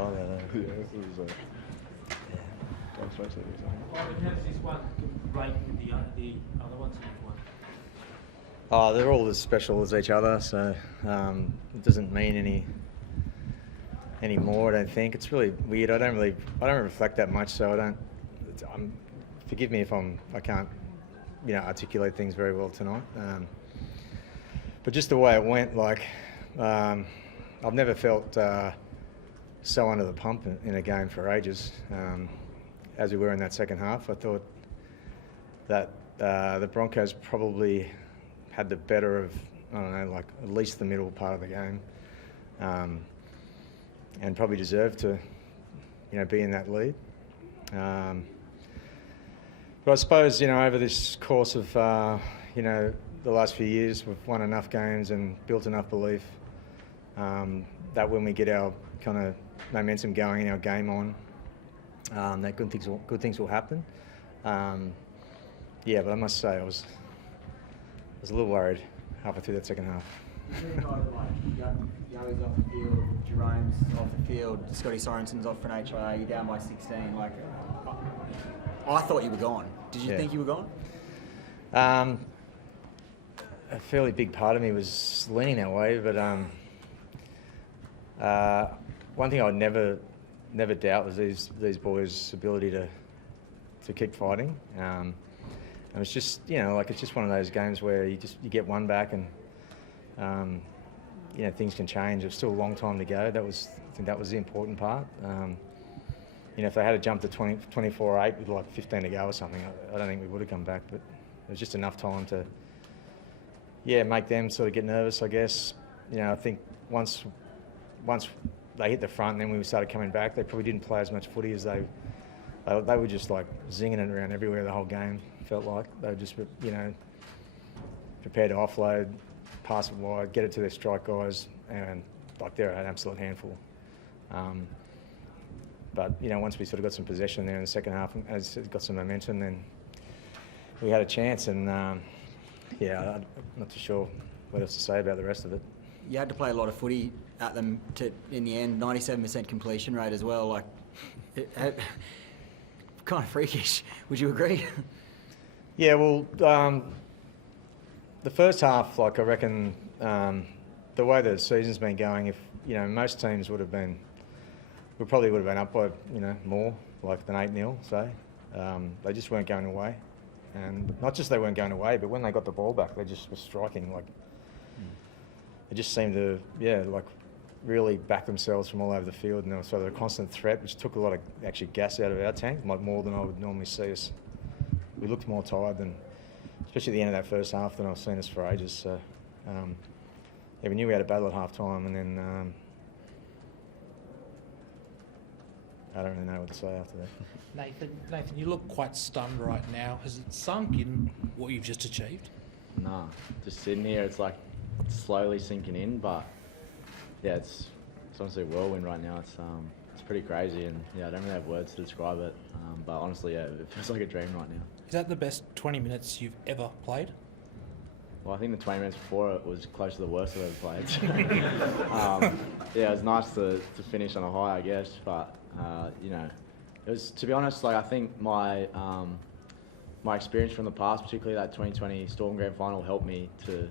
time out. Yeah, it was How does this one rate with the other ones that you've won? Oh, they're all as special as each other, so it doesn't mean any more. I don't think it's really weird. I don't reflect that much, so I don't. Forgive me if I can't, articulate things very well tonight. But just the way it went, I've never felt so under the pump in a game for ages. As we were in that second half, I thought that the Broncos probably had the better of, at least the middle part of the game, and probably deserved to, be in that lead. But I suppose, over this course of, the last few years, we've won enough games and built enough belief that when we get our kind of momentum going in our game on, that good things will happen. But I must say I was a little worried halfway through that second half. Yoey's off the field, Jerome's off the field, Scotty Sorensen's off for an HIA, you're down by 16. I thought you were gone. Did you think you were gone? A fairly big part of me was leaning that way, but one thing I would never doubt was these boys' ability to keep fighting. And it's just it's just one of those games where you get one back and things can change. There's still a long time to go. I think that was the important part. If they had jumped to 24-8 with 15 to go or something, I don't think we would have come back. But it was just enough time to make them sort of get nervous, I guess. I think once they hit the front, and then when we started coming back, they probably didn't play as much footy as they were just zinging it around everywhere the whole game. Felt like they were just prepared to offload, pass it wide, get it to their strike guys, and they're an absolute handful. But once we sort of got some possession there in the second half, and as it got some momentum, then we had a chance. And I'm not too sure what else to say about the rest of it. You had to play a lot of footy at them in the end, 97% completion rate as well. Kind of freakish. Would you agree? Yeah, well, the first half, I reckon, the way the season's been going, if most teams we probably would have been up by more, than 8-0, say. They just weren't going away, and not just they weren't going away, but when they got the ball back, they just were striking. They just seemed to really back themselves from all over the field, and so they're a constant threat, which took a lot of actually gas out of our tank, more than I would normally see us. We looked more tired than, especially at the end of that first half, than I've seen us for ages. So, we knew we had a battle at half time, and then I don't really know what to say after that. Nathan, you look quite stunned right now. Has it sunk in what you've just achieved? Nah, just sitting here, it's slowly sinking in, but it's honestly a whirlwind right now. It's pretty crazy, and I don't really have words to describe it. But honestly, it feels like a dream right now. Is that the best 20 minutes you've ever played? Well, I think the 20 minutes before it was close to the worst I've ever played. It was nice to finish on a high, I guess. But it was, to be honest, I think my experience from the past, particularly that 2020 Storm Grand Final, helped me to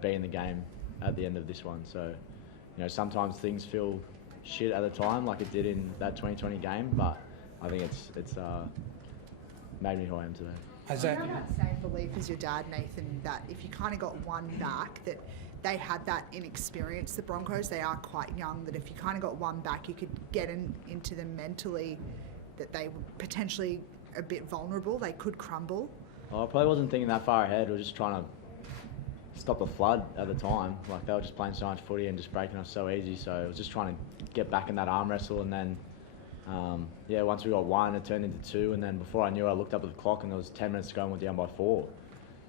be in the game at the end of this one. So sometimes things feel shit at the time, like it did in that 2020 game. But I think it's made me who I am today. Has that same belief as your dad, Nathan, that if you kind of got one back, that they had that inexperience, the Broncos, they are quite young, that if you kind of got one back, you could get into them mentally, that they were potentially a bit vulnerable, they could crumble? I probably wasn't thinking that far ahead. We were just trying to stop the flood at the time. They were just playing so much footy and just breaking us so easy, so I was just trying to get back in that arm wrestle, and then once we got one, it turned into two, and then before I knew it, I looked up at the clock and there was 10 minutes to go and we're down by 4.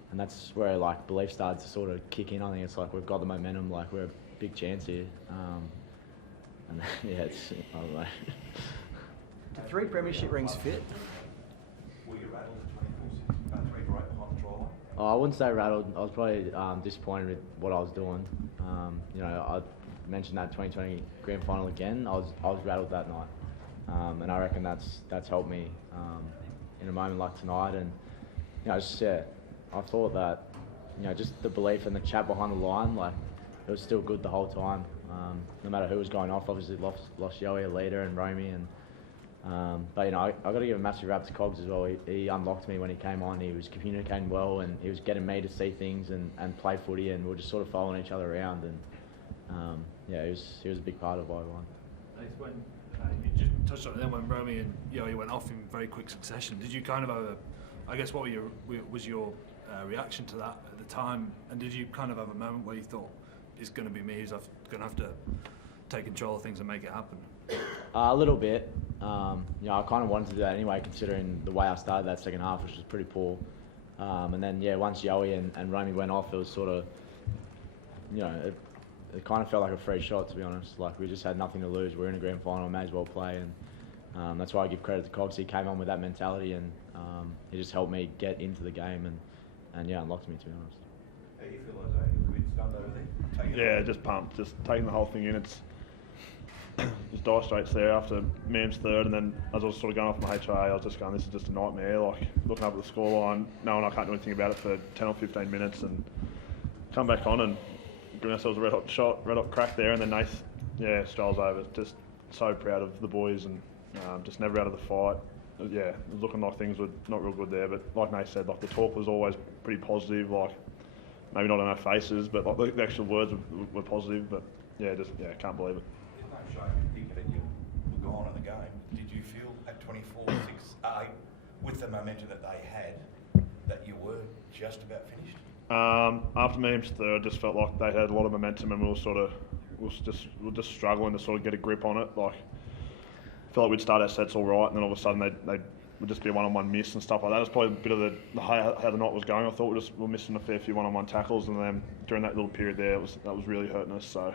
And that's where belief started to sort of kick in. I think it's we've got the momentum, we're a big chance here. And it's, I don't know. Do 3 premiership rings fit? Were you rattled at 24-6, 3 right behind the try line? I wouldn't say rattled. I was probably disappointed with what I was doing. mentioned that 2020 grand final again, I was rattled that night, and I reckon that's helped me in a moment like tonight. And I thought that just the belief and the chat behind the line, like it was still good the whole time. No matter who was going off, obviously lost Yeo, leader, and Romy, and but I got to give a massive rap to Cogs as well. He unlocked me when he came on. He was communicating well, and he was getting me to see things and play footy, and we were just sort of following each other around. And he was a big part of why we won. When you just touched on it then, when Romy and Yeo went off in very quick succession, did you kind of have I guess what was your reaction to that at the time, and did you kind of have a moment where you thought, it's going to be me who's going to have to take control of things and make it happen? A little bit. I kind of wanted to do that anyway, considering the way I started that second half, which was pretty poor. And then, once Yeo and Romy went off, it was sort of, it kind of felt like a free shot, to be honest. Like, we just had nothing to lose. We're in a grand final, may as well play. And that's why I give credit to Cogs. He came on with that mentality, and he just helped me get into the game and unlocked me, to be honest. How do you feel, Isaah? You a bit stunned over there? Yeah, just pumped. Just taking the whole thing in. It's just dire straits there after Mam's third, and then as I was sort of going off my HIA, I was just going, this is just a nightmare. Like, looking up at the scoreline, knowing I can't do anything about it for 10 or 15 minutes, and come back on and giving ourselves a red hot crack there, and then Nath, strolls over. Just so proud of the boys, and just never out of the fight. It was looking like things were not real good there, but like Nate said, like the talk was always pretty positive. Like, maybe not on our faces, but like the actual words were positive. But can't believe it. There's no shame in thinking that you were gone in the game. Did you feel at 24-6, with the momentum that they had, that you were just about finished? After Mam's third, just felt like they had a lot of momentum, and we were just struggling to sort of get a grip on it. Like, I felt like we'd start our sets all right, and then all of a sudden they would just be a one-on-one miss and stuff like that. That's probably a bit of how the night was going. I thought we were missing a fair few one-on-one tackles, and then during that little period there, that was really hurting us. So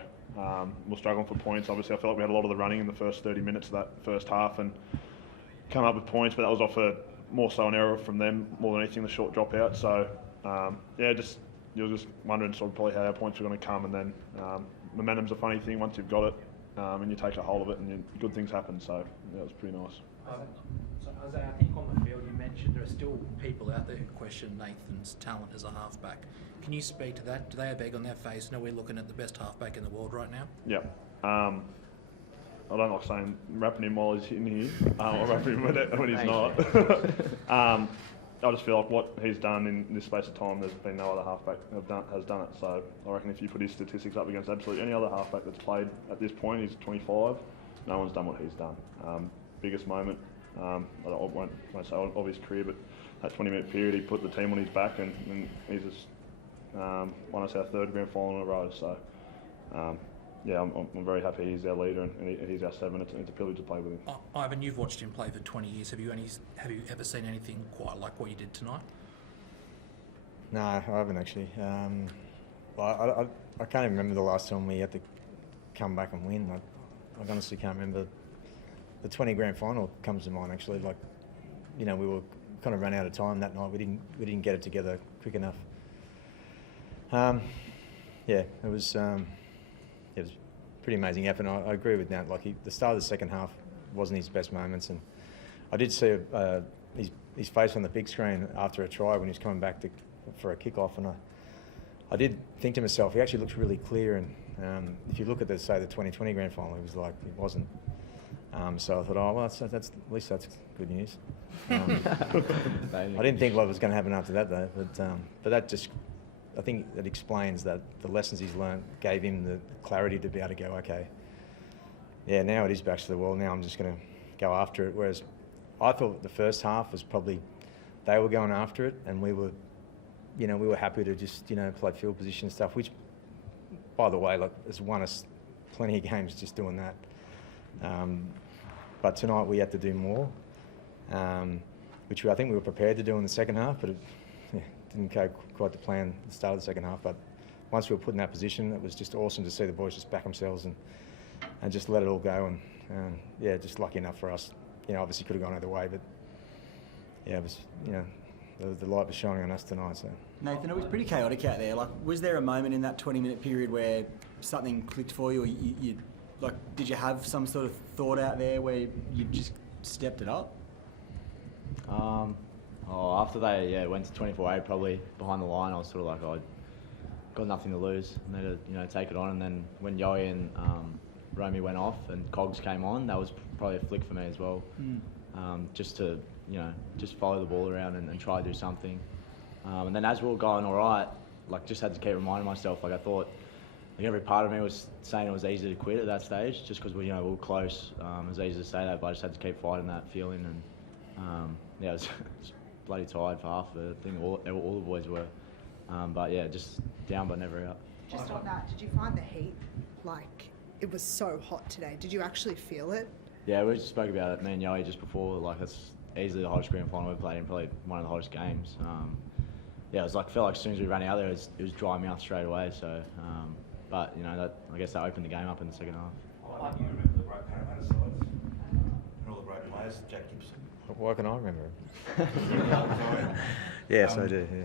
we're struggling for points. Obviously, I felt like we had a lot of the running in the first 30 minutes of that first half, and come up with points, but that was off more so an error from them more than anything, the short dropout. So you were just wondering sort of probably how our points were going to come, and then momentum's a funny thing once you've got it, and you take a hold of it, and good things happen. So it was pretty nice. So, Isaah, I think on the field you mentioned there are still people out there who question Nathan's talent as a halfback. Can you speak to that? Do they have egg on their face? And are we looking at the best halfback in the world right now? Yeah. I don't like saying rapping him while he's in here. I'll rap him when he's not. I just feel like what he's done in this space of time, there's been no other halfback has done it. So I reckon if you put his statistics up against absolutely any other halfback that's played at this point, he's 25. No one's done what he's done. Biggest moment, I won't say of his career, but that 20-minute period, he put the team on his back, and he's just won us our third grand final in a row. So I'm very happy he's our leader, and he's our 7. It's a privilege to play with him. Ivan, you've watched him play for 20 years. Have you ever seen anything quite like what you did tonight? No, I haven't actually. I can't even remember the last time we had to come back and win. I honestly can't remember. The 20 grand final comes to mind actually. Like, we were kind of run out of time that night. We didn't get it together quick enough. It was pretty amazing effort. I agree with Nat. Like, the start of the second half wasn't his best moments, and I did see his face on the big screen after a try when he was coming back for a kick-off, and I did think to myself, he actually looks really clear. And if you look at the 2020 grand final, he wasn't. So I thought, that's at least that's good news. I didn't think what was going to happen after that though, but that just, I think that explains that the lessons he's learned gave him the clarity to be able to go, okay, now it is back to the wall. Now I'm just going to go after it. Whereas I thought the first half was probably they were going after it, and we were happy to just play field position stuff, which, by the way, has won us plenty of games just doing that. But tonight we had to do more, which I think we were prepared to do in the second half, but it didn't go quite to plan at the start of the second half. But once we were put in that position, it was just awesome to see the boys just back themselves and just let it all go. And just lucky enough for us. Obviously could have gone either way, but it was, the light was shining on us tonight. So Nathan, it was pretty chaotic out there. Like, was there a moment in that 20-minute period where something clicked for you, or you like, did you have some sort of thought out there where you just stepped it up? After they went to 24-8, probably behind the line, I was sort of like, I got nothing to lose. I need to take it on. And then when Yoey and Romy went off and Cogs came on, that was probably a flick for me as well. Just to just follow the ball around and try to do something. And then as we were going all right, like just had to keep reminding myself. Like I thought, like every part of me was saying it was easy to quit at that stage, just because we were close. It was easy to say that, but I just had to keep fighting that feeling. And I was bloody tired for half of it. I think all the boys were. But yeah, just down but never out. Just on that, did you find the heat, like, it was so hot today? Did you actually feel it? Yeah, we just spoke about it, me and Yoey, just before. Like, that's easily the hottest grand final we've played in, probably one of the hottest games. It was like, felt like as soon as we ran out there, it was dry mouth straight away. So, but I guess that opened the game up in the second half. I like you remember the great Parramatta sides and all the great players, Jack Gibson. Why can I remember him? Yes, I do. Yeah.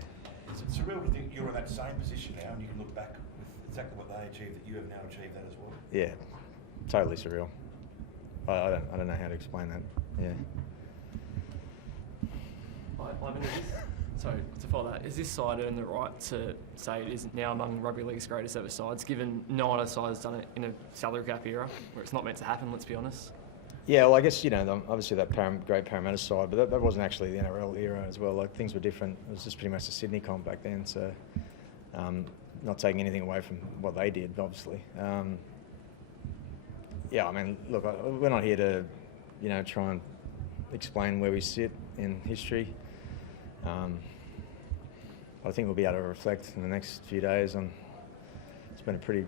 It's surreal to think you're in that same position now, and you can look back with exactly what they achieved, that you have now achieved that as well. Yeah, totally surreal. I don't know how to explain that. Yeah. Ivan, to follow that, is this side earned the right to say it is now among rugby league's greatest ever sides, given no other side has done it in a salary cap era where it's not meant to happen? Let's be honest. Yeah, well, I guess obviously that great Parramatta side, but that wasn't actually the NRL era as well. Like things were different. It was just pretty much the Sydney comp back then. So, not taking anything away from what they did, obviously. Yeah, I mean, look, we're not here to, try and explain where we sit in history. I think we'll be able to reflect in the next few days on. It's been a pretty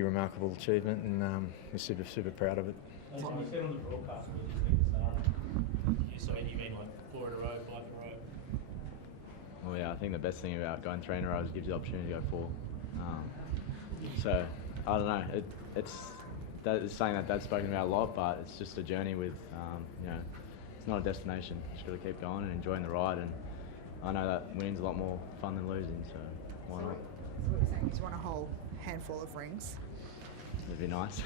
remarkable achievement, and we're super proud of it. You said on the broadcast, we just think the start. You mean like 4 in a row, 5 in a row? Well, yeah, I think the best thing about going 3 in a row is it gives you the opportunity to go 4. So, I don't know. It's something that Dad's spoken about a lot, but it's just a journey with, it's not a destination. Just got to keep going and enjoying the ride. And I know that winning's a lot more fun than losing, so why not? So what you're saying is you want a whole handful of rings? It'd be nice,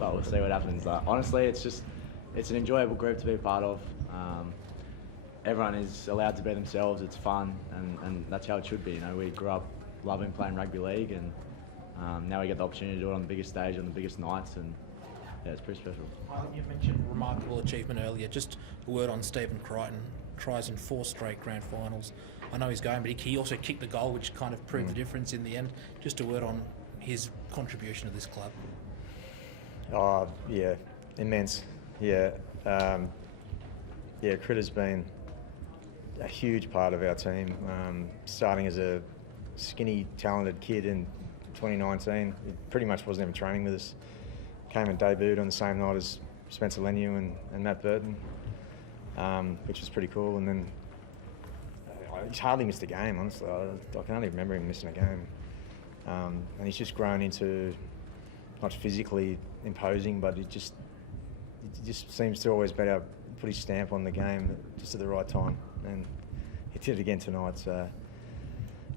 but we'll see what happens. Honestly, it's an enjoyable group to be a part of. Everyone is allowed to be themselves. It's fun, and that's how it should be. We grew up loving playing rugby league, and now we get the opportunity to do it on the biggest stage, on the biggest nights, and yeah, it's pretty special. I think you mentioned remarkable achievement earlier. Just a word on Stephen Crichton. Tries in 4 straight grand finals. I know he's going, but he also kicked the goal, which kind of proved the difference in the end. Just a word on his contribution to this club. Oh, yeah, immense. Yeah, Critter's been a huge part of our team. Starting as a skinny, talented kid in 2019, he pretty much wasn't even training with us. Came and debuted on the same night as Spencer Leniu and Matt Burton. Which was pretty cool, and then he's hardly missed a game, honestly. I can't even remember him missing a game. And he's just grown into not physically imposing, but he just seems to always be able to put his stamp on the game just at the right time, and he did it again tonight. So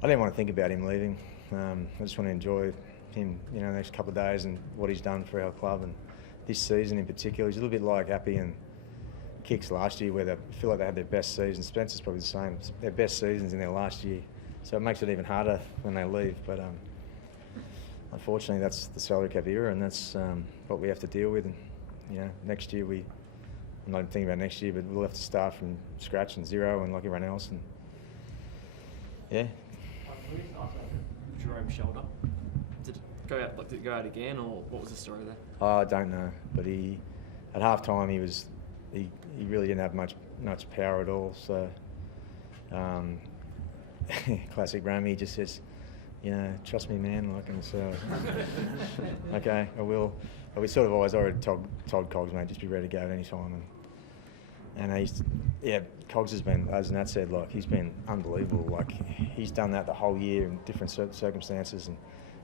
I didn't want to think about him leaving. I just want to enjoy him, the next couple of days and what he's done for our club, and this season in particular. He's a little bit like Appy and Kicks last year, where they feel like they had their best season. Spencer's probably the same. Their best seasons in their last year, so it makes it even harder when they leave. But unfortunately, that's the salary cap era, and that's what we have to deal with. And next year I'm not even thinking about next year, but we'll have to start from scratch and zero, and like everyone else. And yeah. Jerome's shoulder. Did it go out again, or what was the story there? Oh, I don't know, but at half time he really didn't have much power at all. So, classic Romy, he just says, trust me, man. And so, okay, I will. But we sort of always already told Cogs, mate, just be ready to go at any time. And Cogs has been, as Nat said, he's been unbelievable. He's done that the whole year in different circumstances, and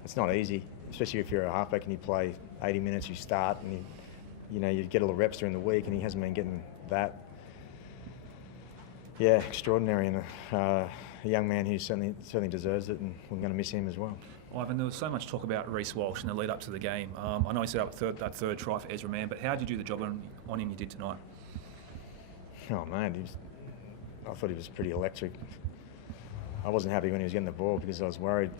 it's not easy, especially if you're a halfback and you play 80 minutes, you start, and you get all the reps during the week, and he hasn't been getting that. Yeah, extraordinary, and a young man who certainly deserves it, and we're going to miss him as well. Ivan, there was so much talk about Reece Walsh in the lead up to the game. I know he set up that third try for Ezra Mann, but how did you do the job on him you did tonight? Oh man, I thought he was pretty electric. I wasn't happy when he was getting the ball because I was worried.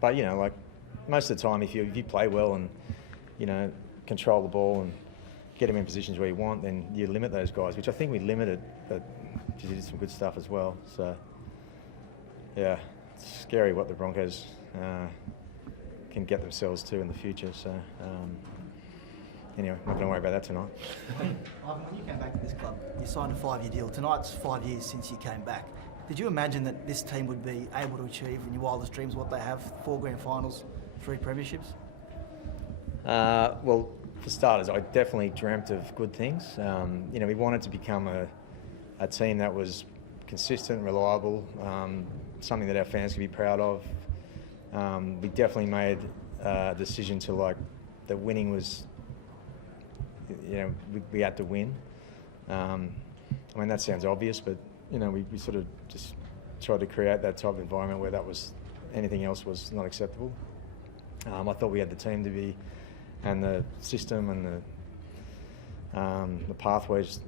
But you know, like most of the time, if you play well and you know control the ball and get him in positions where you want, then you limit those guys, which I think we limited, but he did some good stuff as well. So yeah, it's scary what the Broncos can get themselves to in the future. So anyway, I'm not going to worry about that tonight. Ivan, when you came back to this club, you signed a 5-year deal. Tonight's 5 years since you came back. Did you imagine that this team would be able to achieve in your wildest dreams what they have? 4 grand finals, 3 premierships? Well, for starters, I definitely dreamt of good things. You know, we wanted to become a team that was consistent, reliable, something that our fans could be proud of. We definitely made a decision to that winning was, you know, we had to win. I mean, that sounds obvious, but, you know, we sort of just tried to create that type of environment where anything else was not acceptable. I thought we had the team to be, and the system and the pathways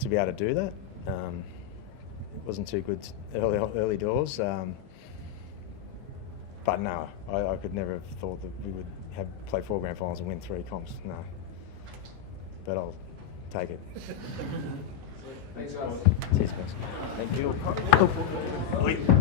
to be able to do that. It wasn't too good early doors. But no, I could never have thought that we would play 4 grand finals and win 3 comps. No. But I'll take it. Thanks, guys. Cheers, guys. Thank you. Unbelievable.